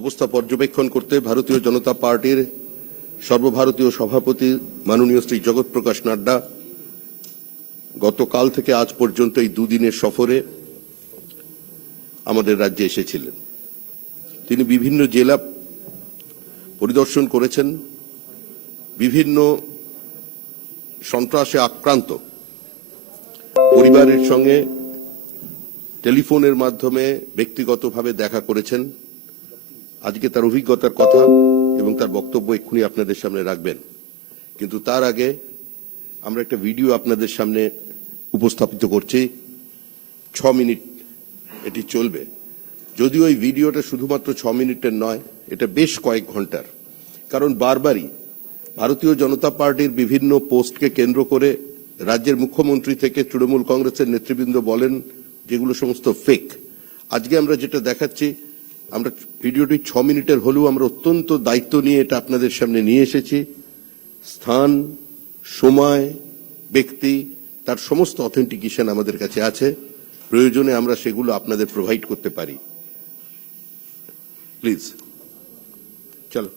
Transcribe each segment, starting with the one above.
অবস্থা পর্যবেক্ষণ করতে ভারতীয় জনতা পার্টির সর্বভারতীয় সভাপতি মাননীয় শ্রী জগৎ প্রকাশ নাড্ডা গতকাল থেকে আজ পর্যন্ত এই দুদিনের সফরে আমাদের রাজ্যে এসেছিলেন। তিনি বিভিন্ন জেলা পরিদর্শন করেছেন, বিভিন্ন সন্ত্রাসে আক্রান্ত পরিবারের সঙ্গে টেলিফোনের মাধ্যমে ব্যক্তিগতভাবে দেখা করেছেন। আজকে তার অভিজ্ঞতার কথা এবং তার বক্তব্য এক্ষুনি আপনাদের সামনে রাখবেন, কিন্তু তার আগে আমরা একটা ভিডিও আপনাদের সামনে উপস্থাপিত করছি। 6 মিনিট এটি চলবে, যদিও এই ভিডিওটা শুধুমাত্র 6 মিনিটের নয়, এটা বেশ কয়েক ঘন্টার। কারণ বারবারই ভারতীয় জনতা পার্টির বিভিন্ন পোস্টকে কেন্দ্র করে রাজ্যের মুখ্যমন্ত্রী থেকে তৃণমূল কংগ্রেসের নেতৃবৃন্দ বলেন যেগুলো সমস্ত ফেক। আজকে আমরা যেটা দেখাচ্ছি, আমরা ভিডিওটি 6 মিনিটের হলেও আমরা অত্যন্ত দায়িত্ব নিয়ে এটা আপনাদের সামনে নিয়ে এসেছি। স্থান, সময়, ব্যক্তি, তার সমস্ত অথেন্টিকেশন আমাদের কাছে আছে। প্রয়োজনে আমরা সেগুলো আপনাদের প্রোভাইড করতে পারি। প্লিজ চলো।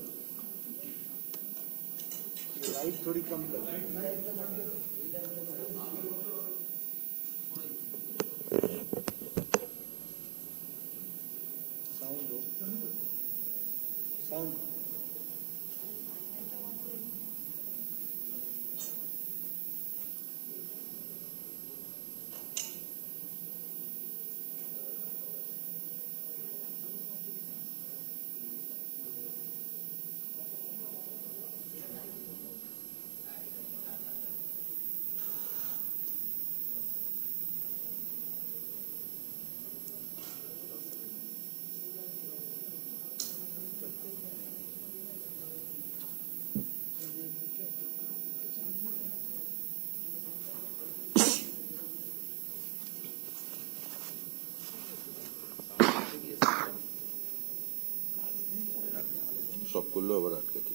সব করলো আবার আটকাতে।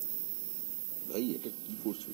ভাই এটা কি করছে?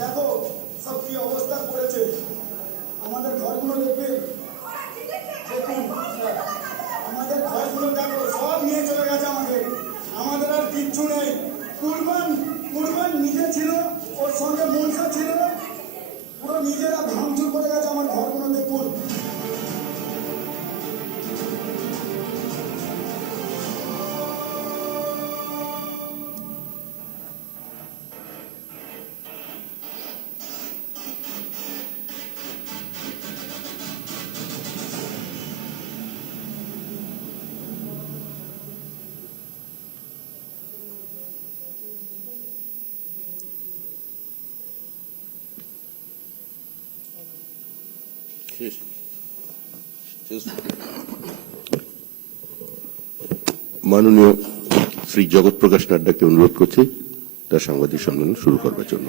দেখো সব কি অবস্থা করেছে আমাদের ঘরগুলো দেখবে আমাদের ঘরগুলো দেখো সব নিয়ে চলে গেছে আমাদের আর কিচ্ছু নেই কুরবান নিজে ছিল ওর সঙ্গে মনসা ছিল পুরো নিজেরা ভাঙচুর করে গেছে আমার ঘরগুলো দেখুন মাননীয় শ্রী জগৎ প্রকাশ নাড্ডাকে অনুরোধ করছি তার সাংবাদিক সম্মেলন শুরু করবার জন্য।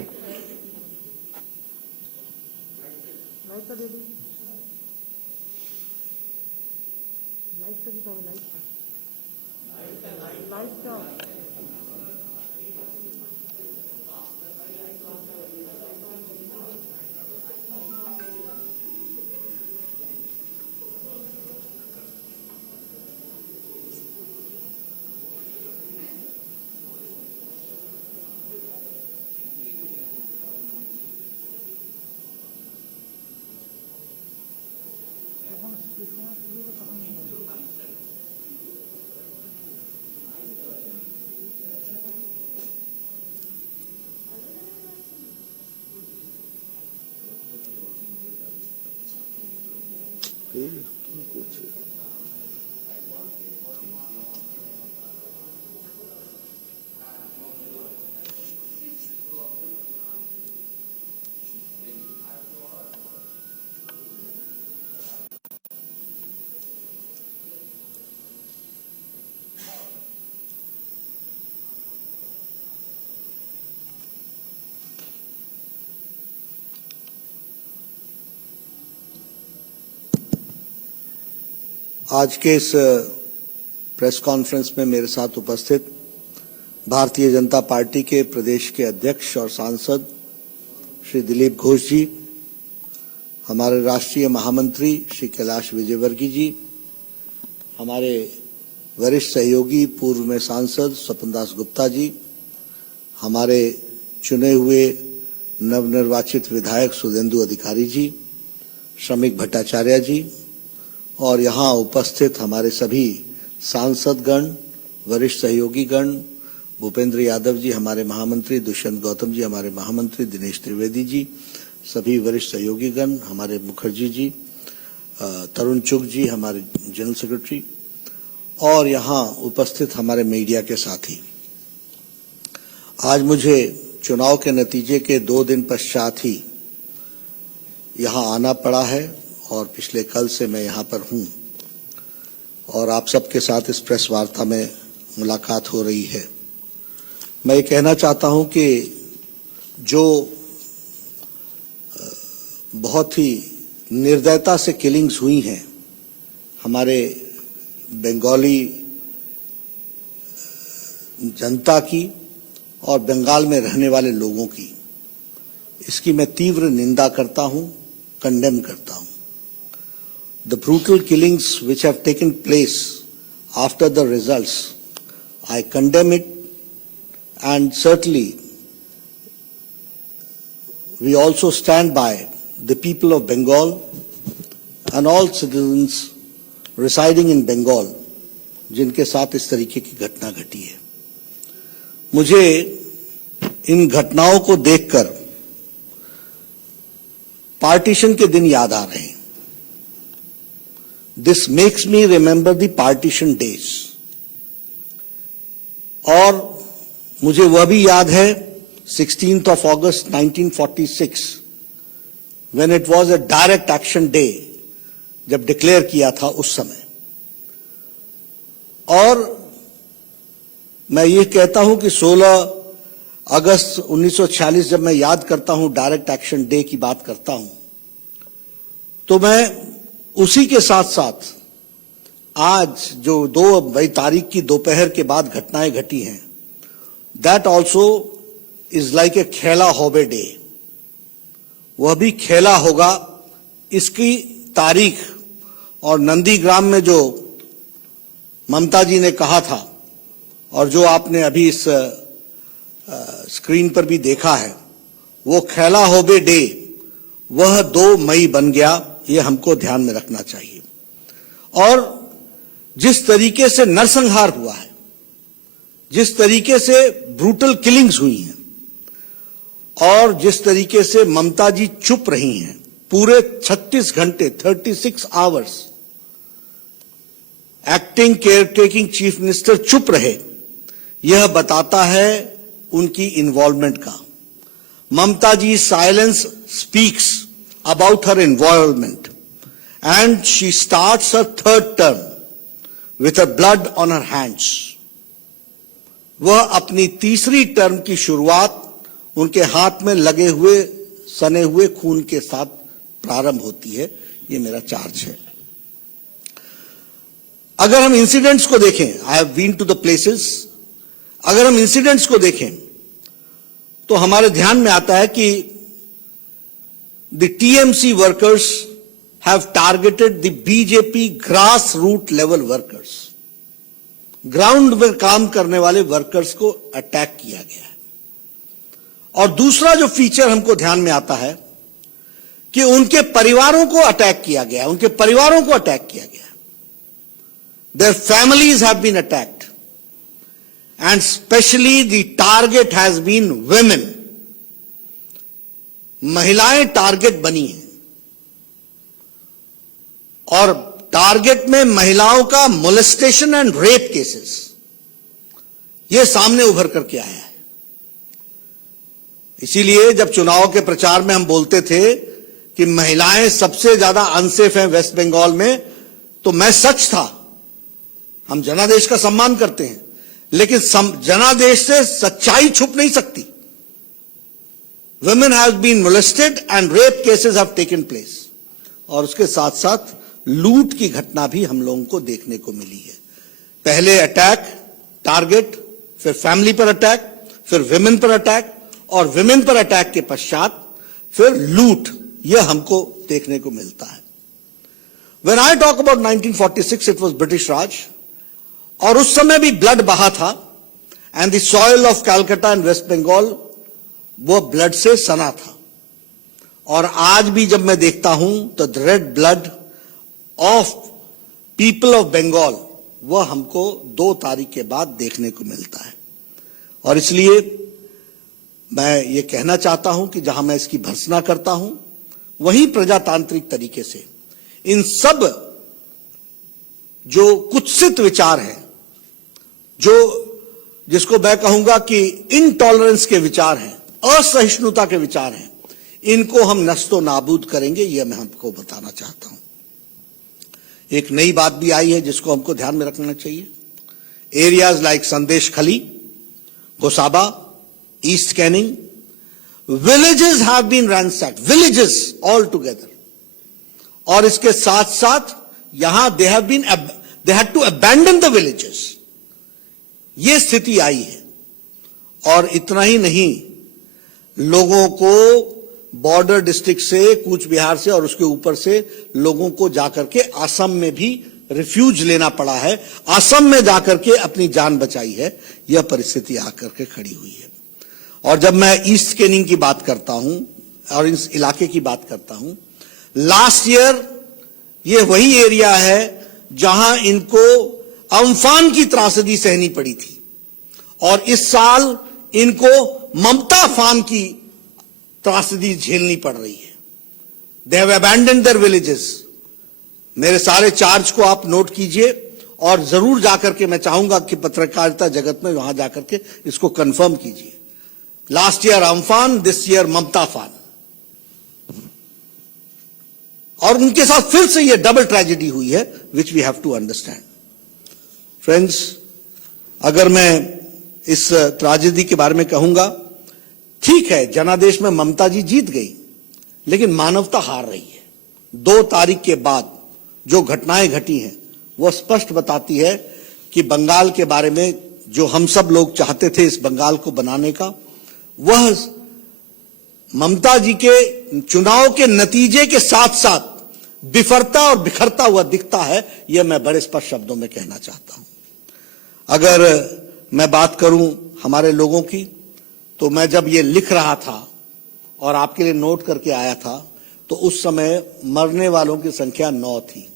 आज के इस प्रेस कॉन्फ्रेंस में मेरे साथ उपस्थित भारतीय जनता पार्टी के प्रदेश के अध्यक्ष और सांसद श्री दिलीप घोष जी, हमारे राष्ट्रीय महामंत्री श्री कैलाश विजयवर्गीय जी, हमारे वरिष्ठ सहयोगी पूर्व में सांसद स्वपन दास गुप्ता जी, हमारे चुने हुए नवनिर्वाचित विधायक सुधेंदु अधिकारी जी, श्रमिक भट्टाचार्य जी और यहाँ उपस्थित हमारे सभी सांसदगण, वरिष्ठ सहयोगी गण, भूपेंद्र यादव जी हमारे महामंत्री, दुष्यंत गौतम जी हमारे महामंत्री, दिनेश त्रिवेदी जी, सभी वरिष्ठ सहयोगी गण, हमारे मुखर्जी जी, तरुण चुग जी हमारे जनरल सेक्रेटरी और यहाँ उपस्थित हमारे मीडिया के साथी। आज मुझे चुनाव के नतीजे के 2 दिन पश्चात ही यहाँ आना पड़ा है और पिछले कल से मैं यहाँ पर हूँ और आप सबके साथ इस प्रेस वार्ता में मुलाकात हो रही है। मैं ये कहना चाहता हूँ कि जो बहुत ही निर्दयता से किलिंग्स हुई हैं हमारे बंगाली जनता की और बंगाल में रहने वाले लोगों की, इसकी मैं तीव्र निंदा करता हूं, कंडेम करता हूं। The brutal killings which have taken place after the results, I condemn it, and certainly we also stand by the people of Bengal and all citizens residing in Bengal जिनके साथ इस तरीके की घटना घटी है। मुझे इन घटनाओं को देखकर पार्टीशन के दिन याद आ रहे हैं। This makes me remember the partition days. और मुझे वह भी याद है 16th of August 1946 when it was a direct action day, जब डिक्लेयर किया था उस समय। और मैं ये कहता हूं कि 16 अगस्त 1946 जब मैं याद करता हूं, डायरेक्ट एक्शन डे की बात करता हूं, तो मैं उसी के साथ साथ आज जो 2 तारीख की दोपहर के बाद घटनाएं घटी हैं, that also is like a खेला होबे डे। वह भी खेला होगा, इसकी तारीख और नंदीग्राम में जो ममता जी ने कहा था और जो आपने अभी इस स्क्रीन पर भी देखा है, वो खेला होबे डे वह 2 मई बन गया। ये हमको ध्यान में रखना चाहिए। और जिस तरीके से नरसंहार हुआ है, जिस तरीके से ब्रूटल किलिंग्स हुई हैं, और जिस तरीके से ममता जी चुप रही हैं, पूरे 36 घंटे 36 hours acting care taking chief minister चुप रहे, यह बताता है उनकी इन्वॉल्वमेंट का। Mamata ji silence speaks about her involvement, and she starts her 3rd term with her blood on her hands. वह अपनी तीसरी टर्म की शुरुआत उनके हाथ में लगे हुए सने हुए खून के साथ प्रारंभ होती है। ये मेरा चार्ज है। अगर हम इंसिडेंट्स को देखें, I have been to the places, अगर हम इंसिडेंट्स को देखें तो हमारे ध्यान में आता है कि the TMC workers have targeted the BJP grassroots level workers. Ground में काम करने वाले वर्कर्स को अटैक किया गया है। और दूसरा जो फीचर हमको ध्यान में आता है कि उनके परिवारों को अटैक किया गया, उनके परिवारों को अटैक किया गया। Their families have been attacked, and especially the target has been women. महिलाएं टारगेट बनी हैं, और टारगेट में महिलाओं का मोलेस्टेशन एंड रेप केसेस ये सामने उभर करके आया है। इसीलिए जब चुनाव के प्रचार में हम बोलते थे कि महिलाएं सबसे ज्यादा अनसेफ हैं वेस्ट बंगाल में, तो मैं सच था। हम जनादेश का सम्मान करते हैं, लेकिन जनादेश से सच्चाई छुप नहीं सकती। Women have been molested and rape cases have taken place. और उसके साथ साथ लूट की घटना भी हम लोगों को देखने को मिली है। पहले अटैक, टारगेट, फिर फैमिली पर अटैक, फिर विमेन पर अटैक, और विमेन पर अटैक के पश्चात फिर लूट, यह हमको देखने को मिलता है। When I talk about 1946, it was British Raj, और उस समय भी ब्लड बहा था, and the soil of Calcutta and West Bengal वो ब्लड से सना था। और आज भी जब मैं देखता हूं तो the red blood of people of Bengal वह हमको 2 तारीख के बाद देखने को मिलता है। और इसलिए मैं ये कहना चाहता हूं कि जहां मैं इसकी भर्त्सना करता हूं, वहीं प्रजातांत्रिक तरीके से इन सब जो कुत्सित विचार हैं, जिसको मैं कहूंगा कि इनटॉलरेंस के विचार हैं, असहिष्णुता के विचार हैं, इनको हम नस्तो नाबूद करेंगे, यह मैं हमको बताना चाहता हूं। एक नई बात भी आई है जिसको हमको ध्यान में रखना चाहिए। Areas like Sandeshkhali, Gosaba, east Canning, villages have been ransacked, villages all together. और इसके साथ साथ यहां they have been they had to abandon the villages. ये स्थिति आई है। और इतना ही नहीं, लोगों को बॉर्डर डिस्ट्रिक्ट से, कूच बिहार से और उसके ऊपर से लोगों को जाकर के असम में भी रिफ्यूज लेना पड़ा है, असम में जाकर के अपनी जान बचाई है। यह परिस्थिति आकर के खड़ी हुई है। और जब मैं ईस्ट कैनिंग की बात करता हूं और इस इलाके की बात करता हूं, लास्ट ईयर ये वही एरिया है जहां इनको अम्फान की त्रासदी सहनी पड़ी थी, और इस साल इनको ममता फान की त्रासदी झेलनी पड़ रही है। They have abandoned their villages. मेरे सारे चार्ज को आप नोट कीजिए और जरूर जाकर के, मैं चाहूंगा कि पत्रकारिता जगत में वहां जाकर के इसको कंफर्म कीजिए। Last year Amphan, this year Mamata फान। और उनके साथ फिर से यह डबल ट्रेजेडी हुई है, which we have to understand. Friends, अगर मैं इस ट्रेजेडी के बारे में कहूंगा, ठीक है, जनादेश में ममता जी जीत गई, लेकिन मानवता हार रही है। 2 तारीख के बाद जो घटनाएं घटी हैं वो स्पष्ट बताती है कि बंगाल के बारे में जो हम सब लोग चाहते थे इस बंगाल को बनाने का, वह ममता जी के चुनाव के नतीजे के साथ साथ बिफरता और बिखरता हुआ दिखता है। यह मैं बड़े स्पष्ट शब्दों में कहना चाहता हूं। अगर मैं बात करूं हमारे लोगों की, तो मैं जब ये लिख रहा था और आपके लिए नोट करके आया था, तो उस समय मरने वालों की संख्या 9 थी।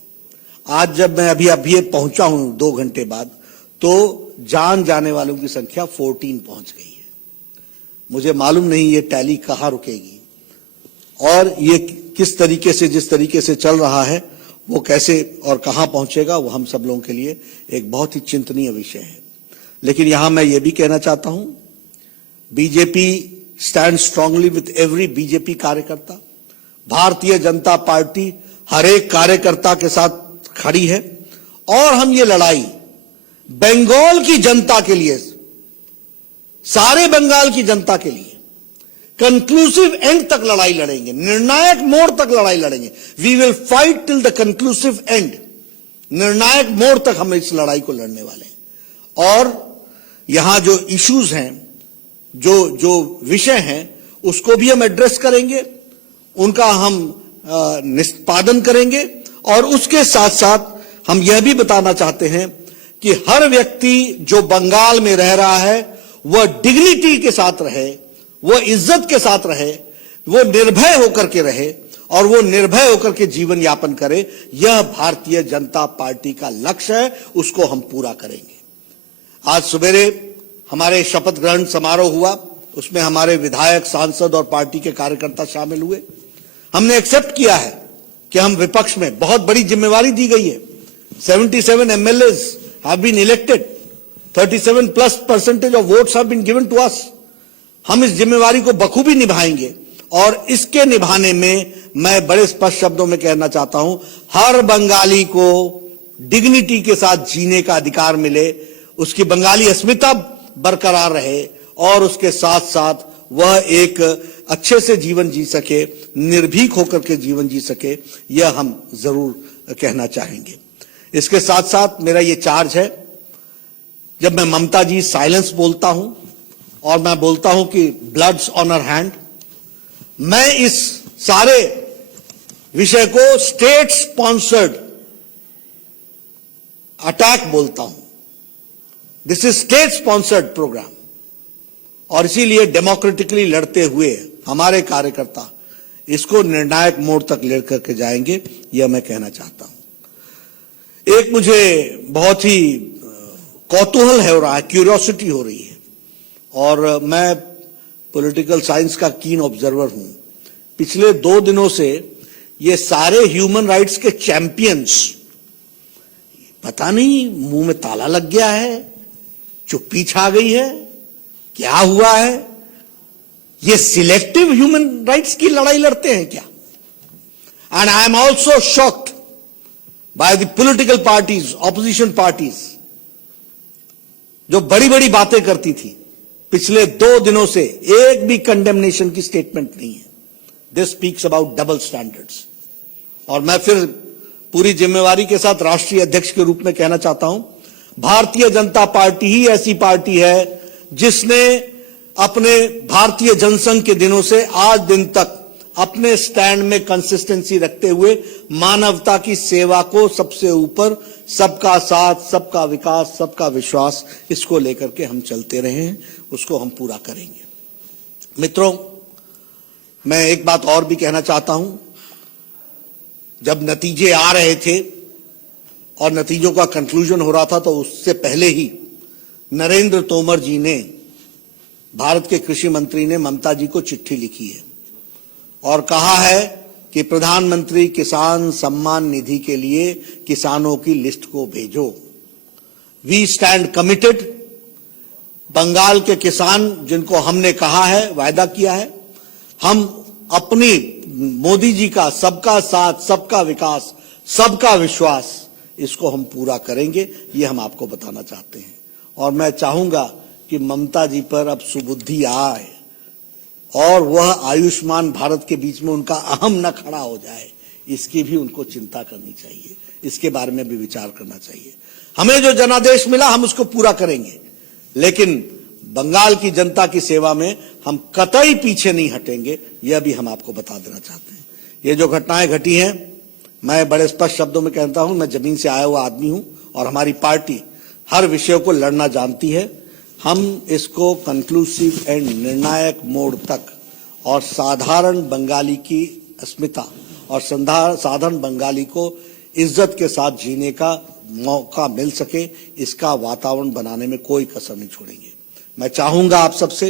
आज जब मैं अभी पहुंचा हूं 2 घंटे बाद, तो जान जाने वालों की संख्या 14 पहुंच गई है। मुझे मालूम नहीं ये टैली कहां रुकेगी और ये किस तरीके से, जिस तरीके से चल रहा है, वो कैसे और कहां पहुंचेगा, वो हम सब लोगों के लिए एक बहुत ही चिंतनीय विषय है। लेकिन यहां मैं ये भी कहना चाहता हूं, BJP stand strongly with every BJP कार्यकर्ता। भारतीय जनता पार्टी हर एक कार्यकर्ता के साथ खड़ी है, और हम ये लड़ाई बंगाल की जनता के लिए, सारे बंगाल की जनता के लिए कंक्लूसिव एंड तक लड़ाई लड़ेंगे, निर्णायक मोड़ तक लड़ाई लड़ेंगे। We will fight till the conclusive end. निर्णायक मोड़ तक हम इस लड़ाई को लड़ने वाले हैं। और यहां जो इश्यूज हैं, जो विषय हैं, उसको भी हम एड्रेस करेंगे, उनका हम निष्पादन करेंगे। और उसके साथ साथ हम यह भी बताना चाहते हैं कि हर व्यक्ति जो बंगाल में रह रहा है वह डिग्निटी के साथ रहे, वह इज्जत के साथ रहे, वो निर्भय होकर के रहे और वो निर्भय होकर के जीवन यापन करे। यह भारतीय जनता पार्टी का लक्ष्य है, उसको हम पूरा करेंगे। आज सवेरे हमारे शपथ ग्रहण समारोह हुआ, उसमें हमारे विधायक, सांसद और पार्टी के कार्यकर्ता शामिल हुए। हमने एक्सेप्ट किया है कि हम विपक्ष में, बहुत बड़ी जिम्मेवारी दी गई है। 77 MLAs have been elected, 37+% of votes have been given to us। हम इस जिम्मेवारी को बखूबी निभाएंगे, और इसके निभाने में मैं बड़े स्पष्ट शब्दों में कहना चाहता हूं, हर बंगाली को डिग्निटी के साथ जीने का अधिकार मिले, उसकी बंगाली अस्मिता बरकरार रहे, और उसके साथ साथ वह एक अच्छे से जीवन जी सके, निर्भीक होकर के जीवन जी सके। यह हम जरूर कहना चाहेंगे। इसके साथ साथ मेरा यह चार्ज है, जब मैं ममता जी साइलेंस बोलता हूं और मैं बोलता हूं कि ब्लड्स ऑन हर हैंड, मैं इस सारे विषय को स्टेट स्पॉन्सर्ड अटैक बोलता हूं। This is state sponsored programme, और इसीलिए डेमोक्रेटिकली लड़ते हुए हमारे कार्यकर्ता इसको निर्णायक मोड़ तक ले करके जाएंगे, यह मैं कहना चाहता हूं। एक मुझे बहुत ही कौतूहल हो रहा है, क्यूरियोसिटी हो रही है, और मैं पॉलिटिकल साइंस का कीन ऑब्जर्वर हूं। पिछले 2 दिनों से ये सारे ह्यूमन राइट्स के चैंपियंस, पता नहीं मुंह में ताला लग गया है, चुप्पी छा गई है, क्या हुआ है, ये सिलेक्टिव ह्यूमन राइट्स की लड़ाई लड़ते हैं क्या? And I am also shocked by the political parties, opposition parties, जो बड़ी बड़ी बातें करती थी, पिछले 2 दिनों से एक भी कंडेमनेशन की स्टेटमेंट नहीं है। This speaks about double standards. और मैं फिर पूरी जिम्मेवारी के साथ राष्ट्रीय अध्यक्ष के रूप में कहना चाहता हूं, भारतीय जनता पार्टी ही ऐसी पार्टी है जिसने अपने भारतीय जनसंघ के दिनों से आज दिन तक अपने स्टैंड में कंसिस्टेंसी रखते हुए मानवता की सेवा को सबसे ऊपर, सबका साथ, सबका विकास, सबका विश्वास, इसको लेकर के हम चलते रहे हैं, उसको हम पूरा करेंगे। मित्रों, मैं एक बात और भी कहना चाहता हूं, जब नतीजे आ रहे थे और नतीजों का कंक्लूजन हो रहा था, तो उससे पहले ही नरेंद्र तोमर जी ने, भारत के कृषि मंत्री ने ममता जी को चिट्ठी लिखी है और कहा है कि प्रधानमंत्री किसान सम्मान निधि के लिए किसानों की लिस्ट को भेजो। We stand committed. बंगाल के किसान जिनको हमने कहा है, वायदा किया है, हम अपनी मोदी जी का सबका साथ, सबका विकास, सबका विश्वास, इसको हम पूरा करेंगे, ये हम आपको बताना चाहते हैं। और मैं चाहूंगा कि ममता जी पर अब सुबुद्धि आए और वह आयुष्मान भारत के बीच में उनका अहम न खड़ा हो जाए, इसकी भी उनको चिंता करनी चाहिए, इसके बारे में भी विचार करना चाहिए। हमें जो जनादेश मिला हम उसको पूरा करेंगे, लेकिन बंगाल की जनता की सेवा में हम कतई पीछे नहीं हटेंगे, यह भी हम आपको बता देना चाहते हैं। ये जो घटनाएं घटी हैं, मैं बड़े स्पष्ट शब्दों में कहता हूं, मैं जमीन से आया हुआ आदमी हूं और हमारी पार्टी हर विषय को लड़ना जानती है। हम इसको कंक्लूसिव एंड निर्णायक मोड तक और साधारण बंगाली की अस्मिता और साधारण बंगाली को इज्जत के साथ जीने का मौका मिल सके, इसका वातावरण बनाने में कोई कसर नहीं छोड़ेंगे। मैं चाहूंगा आप सबसे,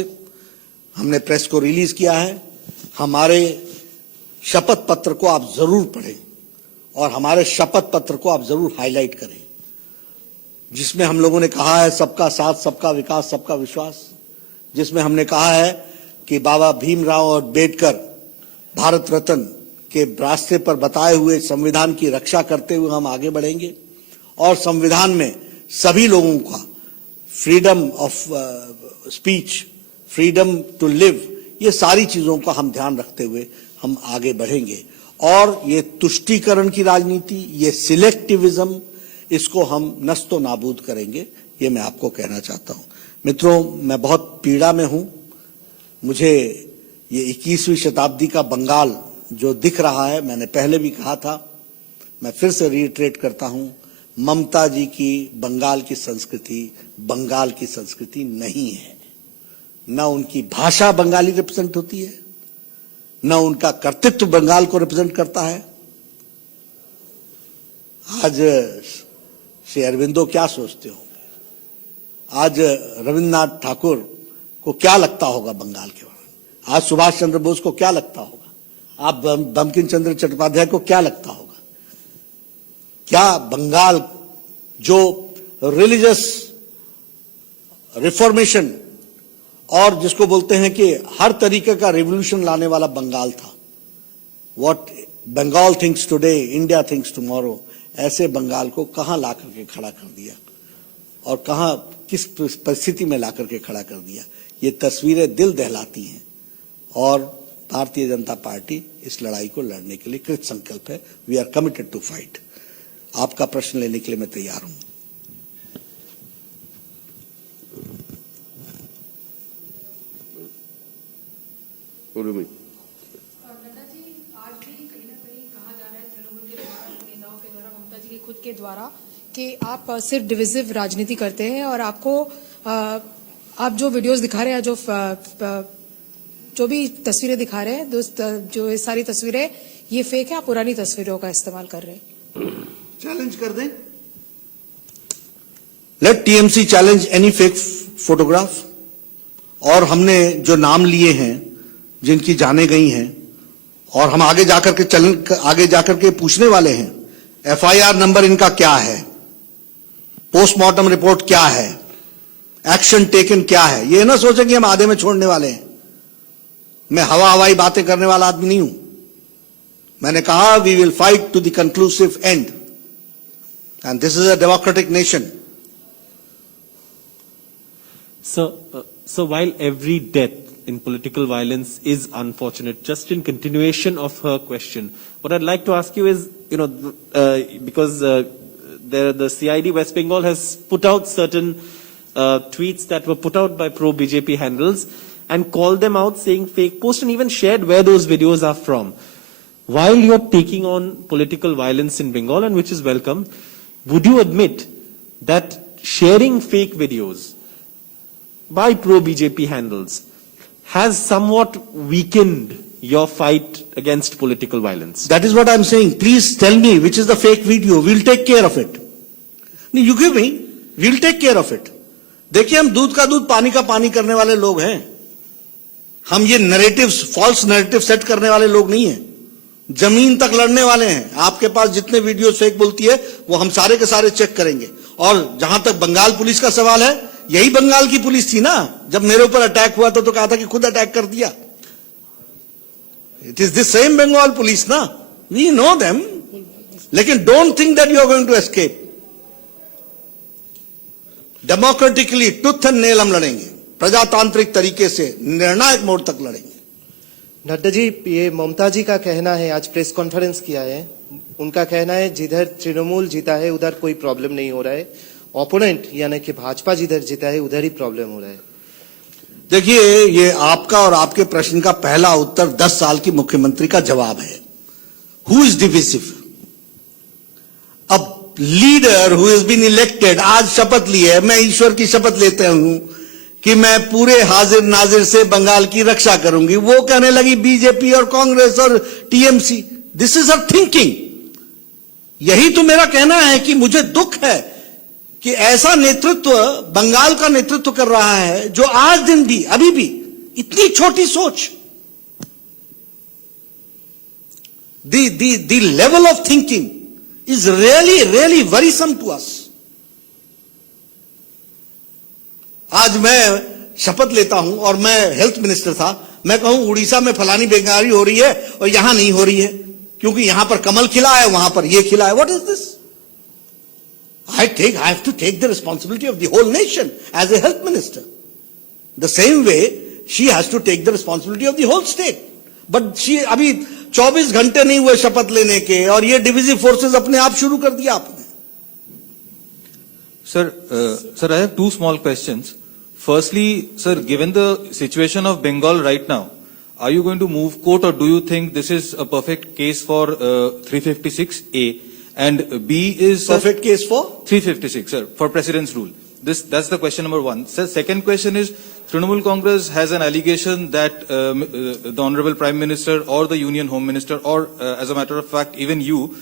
हमने प्रेस को रिलीज किया है, हमारे शपथ पत्र को आप जरूर पढ़ें और हमारे शपथ पत्र को आप जरूर हाईलाइट करें, जिसमें हम लोगों ने कहा है सबका साथ, सबका विकास, सबका विश्वास, जिसमें हमने कहा है कि बाबा भीमराव अम्बेडकर भारत रत्न के रास्ते पर बताए हुए संविधान की रक्षा करते हुए हम आगे बढ़ेंगे और संविधान में सभी लोगों का freedom of speech, freedom to live, ये सारी चीजों का हम ध्यान रखते हुए हम आगे बढ़ेंगे। और ये तुष्टीकरण की राजनीति, ये सिलेक्टिविज्म, इसको हम नस्तो नाबूद करेंगे, ये मैं आपको कहना चाहता हूं। मित्रों, मैं बहुत पीड़ा में हूं। मुझे ये 21वीं शताब्दी का बंगाल जो दिख रहा है, मैंने पहले भी कहा था, मैं फिर से रिइटरेट करता हूं, ममता जी की बंगाल की संस्कृति बंगाल की संस्कृति नहीं है। न उनकी भाषा बंगाली रिप्रेजेंट होती है, न उनका कर्तृत्व बंगाल को रिप्रेजेंट करता है। आज श्री अरविंदो क्या सोचते होंगे, आज रविन्द्रनाथ ठाकुर को क्या लगता होगा बंगाल के बारे में, आज सुभाष चंद्र बोस को क्या लगता होगा, आप बंकिम चंद्र चट्टोपाध्याय को क्या लगता होगा। क्या बंगाल जो रिलीजियस रिफॉर्मेशन और जिसको बोलते हैं कि हर तरीके का रिवॉल्यूशन लाने वाला बंगाल था, what Bengal thinks today India thinks tomorrow, ऐसे बंगाल को कहां ला करके खड़ा कर दिया और कहां किस परिस्थिति में ला करके खड़ा कर दिया। ये तस्वीरें दिल दहलाती हैं और भारतीय जनता पार्टी इस लड़ाई को लड़ने के लिए कृत संकल्प है। We are committed to fight. आपका प्रश्न लेने के लिए मैं तैयार हूं। आज भी कहीं ना कहीं कहा जा रहा है तृणमूल के द्वारा, नेताओं के द्वारा, ममता जी के खुद के द्वारा, कि आप सिर्फ डिविजिव राजनीति करते हैं और आपको आप जो वीडियोस दिखा रहे हैं, जो भी तस्वीरें दिखा रहे हैं, जो ये सारी तस्वीरें ये फेक है, आप पुरानी तस्वीरों का इस्तेमाल कर रहे हैं। चैलेंज कर दें, let TMC challenge any fake photograph. और हमने जो नाम लिए हैं, जिनकी जाने गई हैं, और हम आगे जाकर के पूछने वाले हैं, एफआईआर नंबर इनका क्या है, पोस्टमार्टम रिपोर्ट क्या है, एक्शन टेकन क्या है। ये ना सोचें कि हम आधे में छोड़ने वाले हैं। मैं हवाई बातें करने वाला आदमी नहीं हूं। मैंने कहा we will fight to the conclusive end and this is a democratic nation. So while every death in political violence is unfortunate. Just in continuation of her question, what I'd like to ask you is, because the CID West Bengal has put out certain tweets that were put out by pro-BJP handles and called them out saying fake posts and even shared where those videos are from. While you're taking on political violence in Bengal, and which is welcome, would you admit that sharing fake videos by pro-BJP handles has somewhat weakened your fight against political violence? That is what I'm saying. Please tell me which is the fake video. We'll take care of it. No, you give me. We'll take care of it. देखिए, हम दूध का दूध पानी का पानी करने वाले लोग हैं. हम ये नैरेटिव्स, फॉल्स नैरेटिव सेट करने वाले लोग नहीं हैं. जमीन तक लड़ने वाले हैं. आपके पास जितने वीडियो फेक बोलती है वो हम सारे के सारे चेक करेंगे. और जहां तक बंगाल पुलिस का सवाल है, यही बंगाल की पुलिस थी ना, जब मेरे ऊपर अटैक हुआ तो कहा था कि खुद अटैक कर दिया. It is the same Bengal police ना. We know them. लेकिन don't think that you are going to escape. Democratically tooth and nail हम लड़ेंगे. प्रजातांत्रिक तरीके से निर्णायक मोड़ तक लड़ेंगे. नड्डा जी, ये ममता जी का कहना है, आज प्रेस कॉन्फ्रेंस किया है, उनका कहना है जिधर तृणमूल जीता है उधर कोई प्रॉब्लम नहीं हो रहा है, ओपोनेंट यानी कि भाजपा जिधर जीता है उधर ही प्रॉब्लम हो रहा है. देखिए, ये आपका और आपके प्रश्न का पहला उत्तर 10 साल की मुख्यमंत्री का जवाब है. Who is divisive? अब leader who is been elected, आज शपथ ली है, मैं ईश्वर की शपथ लेता हूं कि मैं पूरे हाजिर नाजिर से बंगाल की रक्षा करूंगी. वो कहने लगी बीजेपी और कांग्रेस और TMC. This is a thinking. यही तो मेरा कहना है कि मुझे दुख है कि ऐसा नेतृत्व बंगाल का नेतृत्व कर रहा है जो आज दिन भी, अभी भी इतनी छोटी सोच. The level of thinking is really really worrisome to us. आज मैं शपथ लेता हूं और मैं हेल्थ मिनिस्टर था, मैं कहूं उड़ीसा में फलानी बीमारी हो रही है और यहां नहीं हो रही है क्योंकि यहां पर कमल खिला है, वहां पर यह खिला है. What is this? I have to take the responsibility of the whole nation as a health minister. The same way she has to take the responsibility of the whole state. But she अभी 24 घंटे नहीं हुए शपथ लेने के और ये divisive forces अपने आप शुरू कर दिया आपने. Sir, I have two small questions. Firstly, sir, given the situation of Bengal right now, are you going to move court or do you think this is a perfect case for 356A? And B is... Perfect case for? 356, sir, for President's rule. That's the question number one. Sir, second question is, Trinamool Congress has an allegation that the Honorable Prime Minister or the Union Home Minister or, as a matter of fact, even you,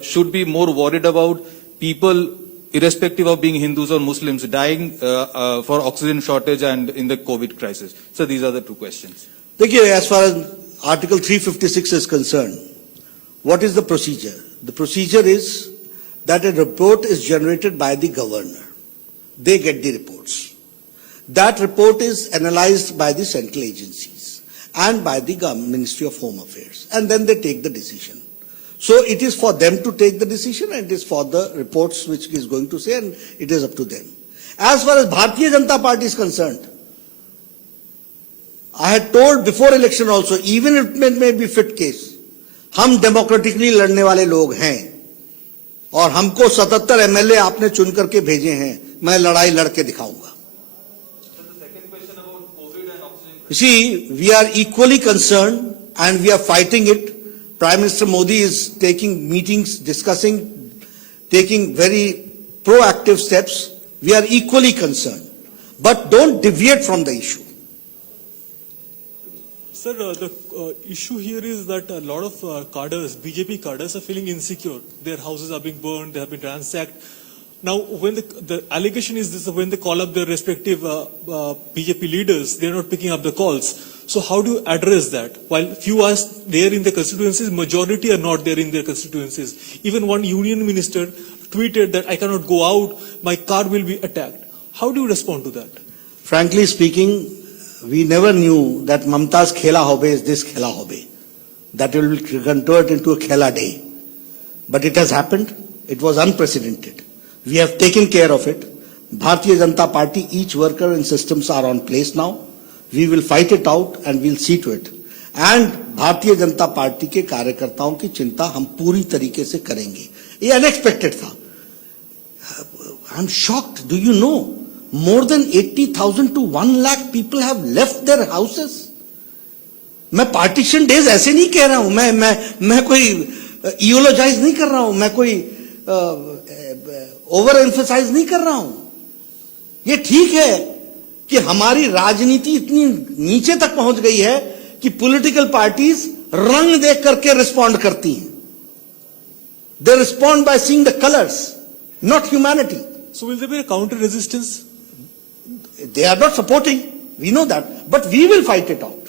should be more worried about people, irrespective of being Hindus or Muslims, dying for oxygen shortage and in the COVID crisis. So these are the two questions. देखिए, as far as Article 356 is concerned, what is the procedure? The procedure is that a report is generated by the governor. They get the reports. That report is analyzed by the central agencies and by the Ministry of Home Affairs. And then they take the decision. So it is for them to take the decision and it is for the reports which is going to say, and it is up to them. As far as Bharatiya Janata Party is concerned, I had told before election also, even if it may be fit case, हम democratically लड़ने वाले लोग हैं और हमको 77 MLA आपने चुन करके भेजे हैं. मैं लड़ाई लड़के दिखाऊंगा. See, we are equally concerned and we are fighting it. Prime Minister Modi is taking meetings, discussing, taking very proactive steps. We are equally concerned. But don't deviate from the issue. Sir, the issue here is that a lot of cadres, BJP cadres, are feeling insecure. Their houses are being burned, they have been ransacked. Now, when the allegation is this, when they call up their respective BJP leaders, they are not picking up the calls. So how do you address that? While few are there in the constituencies, majority are not there in their constituencies. Even one union minister tweeted that I cannot go out, my car will be attacked. How do you respond to that? Frankly speaking, we never knew that Mamta's Khela Hobe is this Khela Hobe. That will convert into a Khela Day. But it has happened. It was unprecedented. We have taken care of it. Bharatiya Janata Party, each worker and systems are on place now. We will fight it out and we'll see to it. And Bharatiya Janata party के कार्यकर्ताओं की चिंता हम पूरी तरीके से करेंगे। ये अनएक्सपेक्टेड था। I am shocked. Do you know more than 80,000 to 1 lakh people have left their houses. मैं पार्टीशन डेज ऐसे नहीं कह रहा हूं, मैं कोई इयोलॉजाइज नहीं कर रहा हूं, मैं कोई ओवर एम्फसाइज नहीं कर रहा हूं। ये ठीक है कि हमारी राजनीति इतनी नीचे तक पहुंच गई है कि पॉलिटिकल पार्टीज रंग देख करके रिस्पॉन्ड करती हैं। They respond by seeing the colours, not humanity. So will there be a counter resistance? They are not supporting, we know that, but we will fight it out.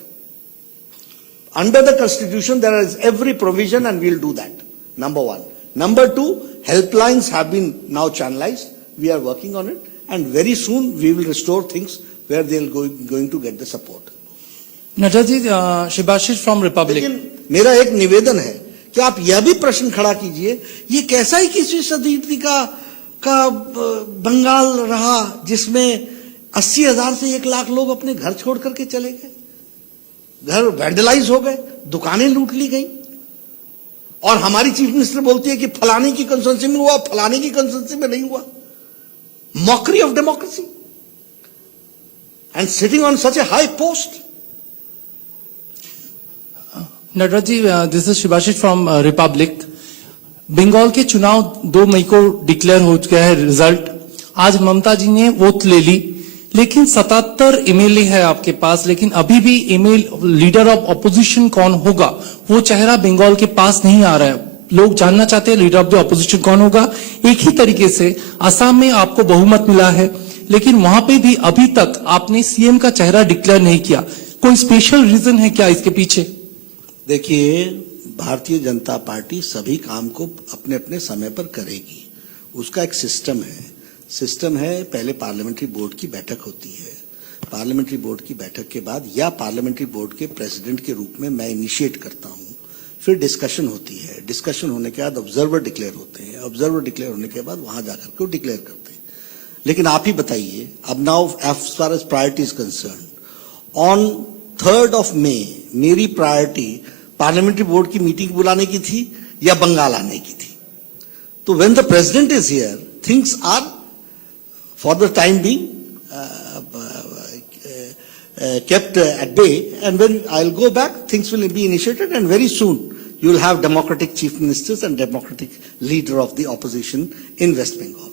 Under the constitution there is every provision and we'll do that, number one. Number two, helplines have been now channelized, we are working on it, and very soon we will restore things where they'll going to get the support. Nadda ji, Shibashish from Republic. लेकिन मेरा एक निवेदन है कि आप यह भी प्रश्न खड़ा कीजिए, ये कैसा 21वीं सदी का बंगाल रहा जिसमें 80,000 से 1 लाख लोग अपने घर छोड़ करके चले गए, घर वैंडलाइज हो गए, दुकानें लूट ली गई, और हमारी चीफ मिनिस्टर बोलती है कि फलाने की कंस्टिट्यूंसी में हुआ, फलाने की कंस्टिट्यूंसी में नहीं हुआ। Mockery of democracy and sitting on such a high post. Nadda ji, this is Shibashish from Republic. Bengal के चुनाव 2 मई को डिक्लेयर हो गया है रिजल्ट। आज ममता जी ने वोट ले ली, लेकिन 77 एमएलए है आपके पास, लेकिन अभी भी लीडर ऑफ ऑपोजिशन कौन होगा वो चेहरा बंगाल के पास नहीं आ रहा है। लोग जानना चाहते हैं लीडर ऑफ द ऑपोजिशन कौन होगा। एक ही तरीके से असम में आपको बहुमत मिला है, लेकिन वहां पे भी अभी तक आपने सीएम का चेहरा डिक्लेयर नहीं किया। कोई स्पेशल रीजन है क्या इसके पीछे? देखिए, भारतीय जनता पार्टी सभी काम को अपने अपने समय पर करेगी। उसका एक सिस्टम है। पहले पार्लियामेंट्री बोर्ड की बैठक होती है, पार्लियामेंट्री बोर्ड की बैठक के बाद या पार्लियामेंट्री बोर्ड के प्रेसिडेंट के रूप में मैं इनिशिएट करता हूं, फिर डिस्कशन होती है, डिस्कशन होने के बाद ऑब्जर्वर डिक्लेयर होते हैं, ऑब्जर्वर डिक्लेयर होने के बाद वहां जाकर के डिक्लेयर करते हैं। लेकिन आप ही बताइए, अब now as far as priority is concern, on 3rd of May मेरी प्रायोरिटी पार्लियामेंट्री बोर्ड की मीटिंग बुलाने की थी या बंगाल आने की थी। तो when the president is here, things are for the time being kept at bay, and when I'll go back, things will be initiated, and very soon you will have democratic chief ministers and democratic leader of the opposition in West Bengal.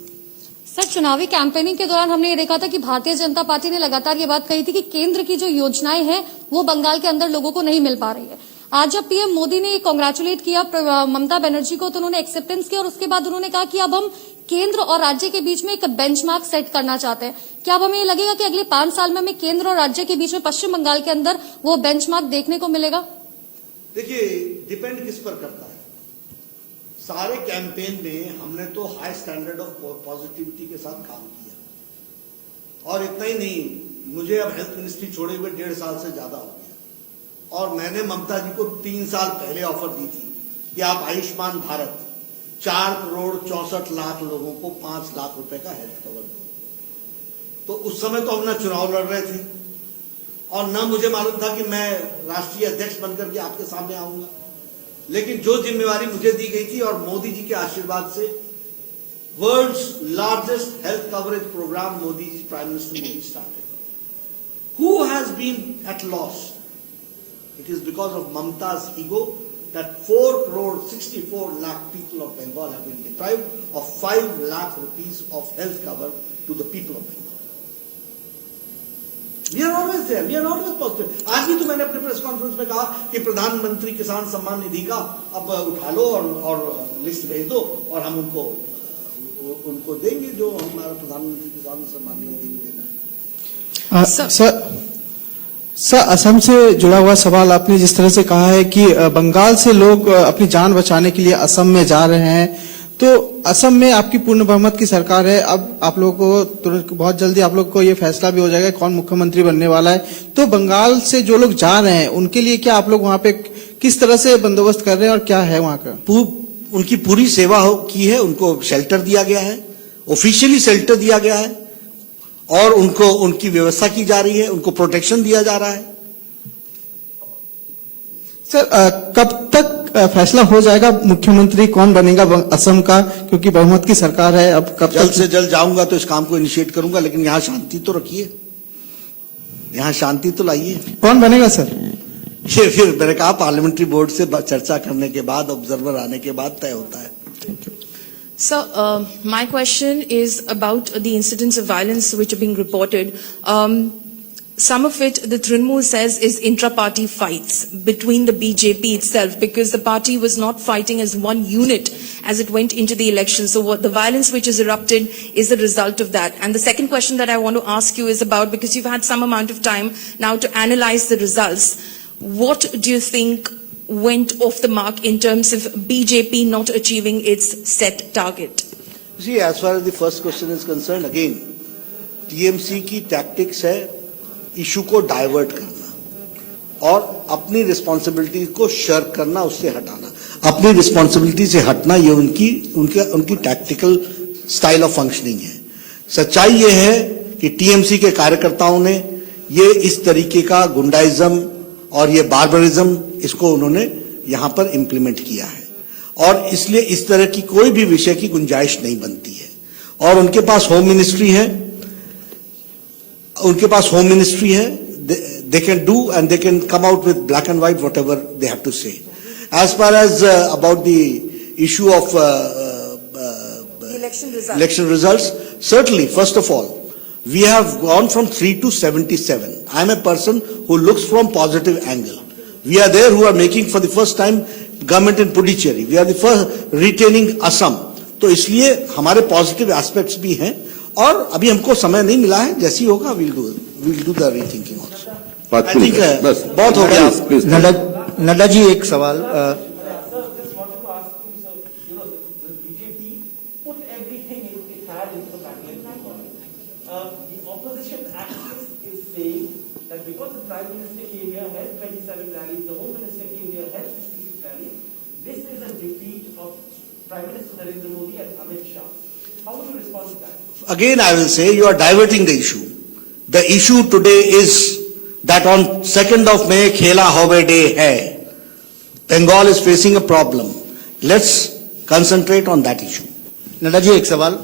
Sir, चुनावी campaigning के दौरान हमने ये देखा था कि भारतीय Janata party ने लगातार ये बात कही थी कि केंद्र की जो योजनाएं हैं वो बंगाल के अंदर लोगों को नहीं मिल पा रही है। आज जब पीएम मोदी ने कांग्रेचुलेट किया ममता बनर्जी को, तो उन्होंने एक्सेप्टेंस किया और उसके बाद उन्होंने कहा कि अब हम केंद्र और राज्य के बीच में एक बेंचमार्क सेट करना चाहते हैं। क्या अब हमें ये लगेगा कि अगले 5 साल में हमें केंद्र और राज्य के बीच में पश्चिम बंगाल के अंदर वो बेंचमार्क देखने को मिलेगा? देखिए, डिपेंड किस पर करता है। सारे कैंपेन में हमने तो हाई स्टैंडर्ड ऑफ पॉजिटिविटी के साथ काम किया, और इतना ही नहीं, मुझे अब हेल्थ मिनिस्ट्री छोड़े हुए 1.5 साल से ज्यादा हो गया, और मैंने ममता जी को 3 साल पहले ऑफर दी थी कि आप आयुष्मान भारत 4 करोड़ 64 लाख लोगों को 5 लाख रुपए का हेल्थ कवर दो। तो उस समय तो हम ना चुनाव लड़ रहे थे, और ना मुझे मालूम था कि मैं राष्ट्रीय अध्यक्ष बनकर के आपके सामने आऊंगा। लेकिन जो जिम्मेवारी मुझे दी गई थी, और मोदी जी के आशीर्वाद से world's largest health coverage programme Modi ji, prime minister Modi started. Who has been at loss? It is because of Mamta's ego that 4 crore 64 lakh people of Bengal have been deprived of 5 lakh rupees of health cover to the people of Bengal. We are always there. We are always positive. आज भी तो मैंने अपने press conference में कहा कि प्रधानमंत्री किसान सम्मान निधि का अब उठा लो और लिस्ट भेज दो, और हम उनको देंगे जो हमारा प्रधानमंत्री किसान सम्मान निधि देना है। सर, असम से जुड़ा हुआ सवाल आपने जिस तरह से कहा है कि बंगाल से लोग अपनी जान बचाने के लिए असम में जा रहे हैं, तो असम में आपकी पूर्ण बहुमत की सरकार है। अब आप लोगों को तुरंत बहुत जल्दी आप लोग को ये फैसला भी हो जाएगा कौन मुख्यमंत्री बनने वाला है। तो बंगाल से जो लोग जा रहे हैं उनके लिए क्या आप लोग वहां पे किस तरह से बंदोबस्त कर रहे हैं और क्या है वहां का? उनकी पूरी सेवा की है, उनको शेल्टर दिया गया है, ऑफिशियली शेल्टर दिया गया है, और उनको उनकी व्यवस्था की जा रही है, उनको प्रोटेक्शन दिया जा रहा है। सर कब तक फैसला हो जाएगा मुख्यमंत्री कौन बनेगा असम का, क्योंकि बहुमत की सरकार है, अब कब जल्द तक? से जल्द जाऊंगा तो इस काम को इनिशिएट करूंगा, लेकिन यहां शांति तो रखिए, यहां शांति तो लाइए। कौन बनेगा सर? ये फिर मैंने कहा पार्लियामेंट्री बोर्ड से चर्चा करने के बाद, ऑब्जर्वर आने के बाद तय होता है। Sir, my question is about the incidents of violence which are being reported. Some of it, the Trinamool says, is intra-party fights between the BJP itself, because the party was not fighting as one unit as it went into the election. So what the violence which has erupted is the result of that. And the second question that I want to ask you is about, because you've had some amount of time now to analyze the results, what do you think went off the mark in terms of BJP not achieving its set target? See, as far as the first question is concerned, again, TMC की tactics है issue को divert करना और अपनी responsibility को shark करना, उससे हटाना। अपनी रिस्पॉन्सिबिलिटी से हटना ये उनकी टैक्टिकल स्टाइल ऑफ फंक्शनिंग है। सच्चाई ये है कि टीएमसी के कार्यकर्ताओं ने ये इस तरीके का गुंडाइज्म और ये बार्बरिज्म इसको उन्होंने यहां पर इंप्लीमेंट किया है, और इसलिए इस तरह की कोई भी विषय की गुंजाइश नहीं बनती है। और उनके पास होम मिनिस्ट्री है, they can do and they can come out with black and white whatever they have to say. As far as about the issue of election results, certainly, first of all, we have gone from 3 to 77. I am a person who looks from positive angle. We are there who are making for the first time government in Puducherry. We are the first retaining Assam. तो इसलिए हमारे positive aspects भी हैं, और अभी हमको समय नहीं मिला है, जैसी होगा we'll do the rethinking also. I think बहुत हो गया। नड्डा जी एक सवाल, Again, I will say you are diverting the issue. The issue today is that on 2nd of May, Khela Hobe Day hai. Bengal is facing a problem. Let's concentrate on that issue. Nadda ji एक सवाल,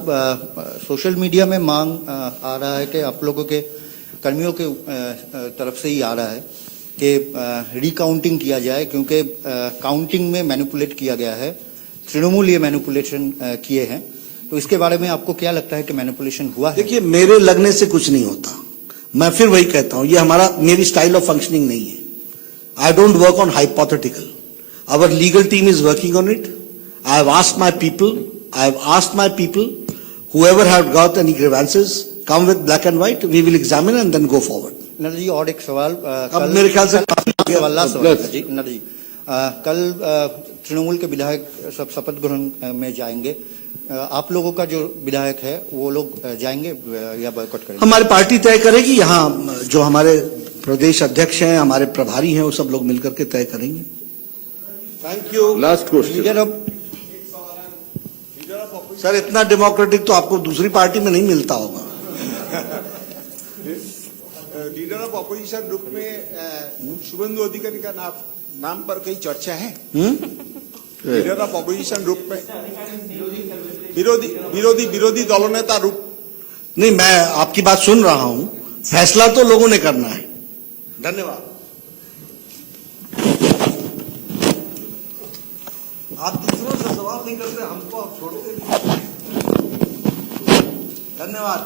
social media में मांग आ रहा है कि आप लोगों के कर्मियों के तरफ से ही आ रहा है कि रिकाउंटिंग किया जाए, क्योंकि काउंटिंग में मैनिपुलेट किया गया है, तृणमूल ये मैनिपुलेशन किए हैं, तो इसके बारे में आपको क्या लगता है कि मैनिपुलेशन हुआ है? देखिए, मेरे लगने से कुछ नहीं होता। मैं फिर वही कहता हूं, ये मेरी स्टाइल ऑफ फंक्शनिंग नहीं है। I don't work on hypothetical. Our legal team is working on it. I have asked my people whoever have got any grievances, come with black and white, we will examine and then go forward. Nadda ji और एक सवाल, अब मेरे ख्याल से काफी नड्डा जी, कल तृणमूल के विधायक सब शपथ ग्रहण में जाएंगे, आप लोगों का जो विधायक है वो लोग जाएंगे या बॉयकॉट करेंगे? हमारी पार्टी तय करेगी। यहाँ जो हमारे प्रदेश अध्यक्ष हैं, हमारे प्रभारी हैं, वो सब लोग मिलकर के तय करेंगे। Thank you. Last question sir, इतना डेमोक्रेटिक तो आपको दूसरी पार्टी में नहीं मिलता होगा। लीडर ऑफ ऑपोजिशन ग्रुप में शुभेंदु अधिकारी का नाम पर कई चर्चा है। लीडर ऑफ ऑपोजिशन ग्रुप में विरोधी दलनेता रूप नहीं, मैं आपकी बात सुन रहा हूं, फैसला तो लोगों ने करना है। धन्यवाद। आप दूसरों से सवाल नहीं करते, हमको आप छोड़ते। धन्यवाद।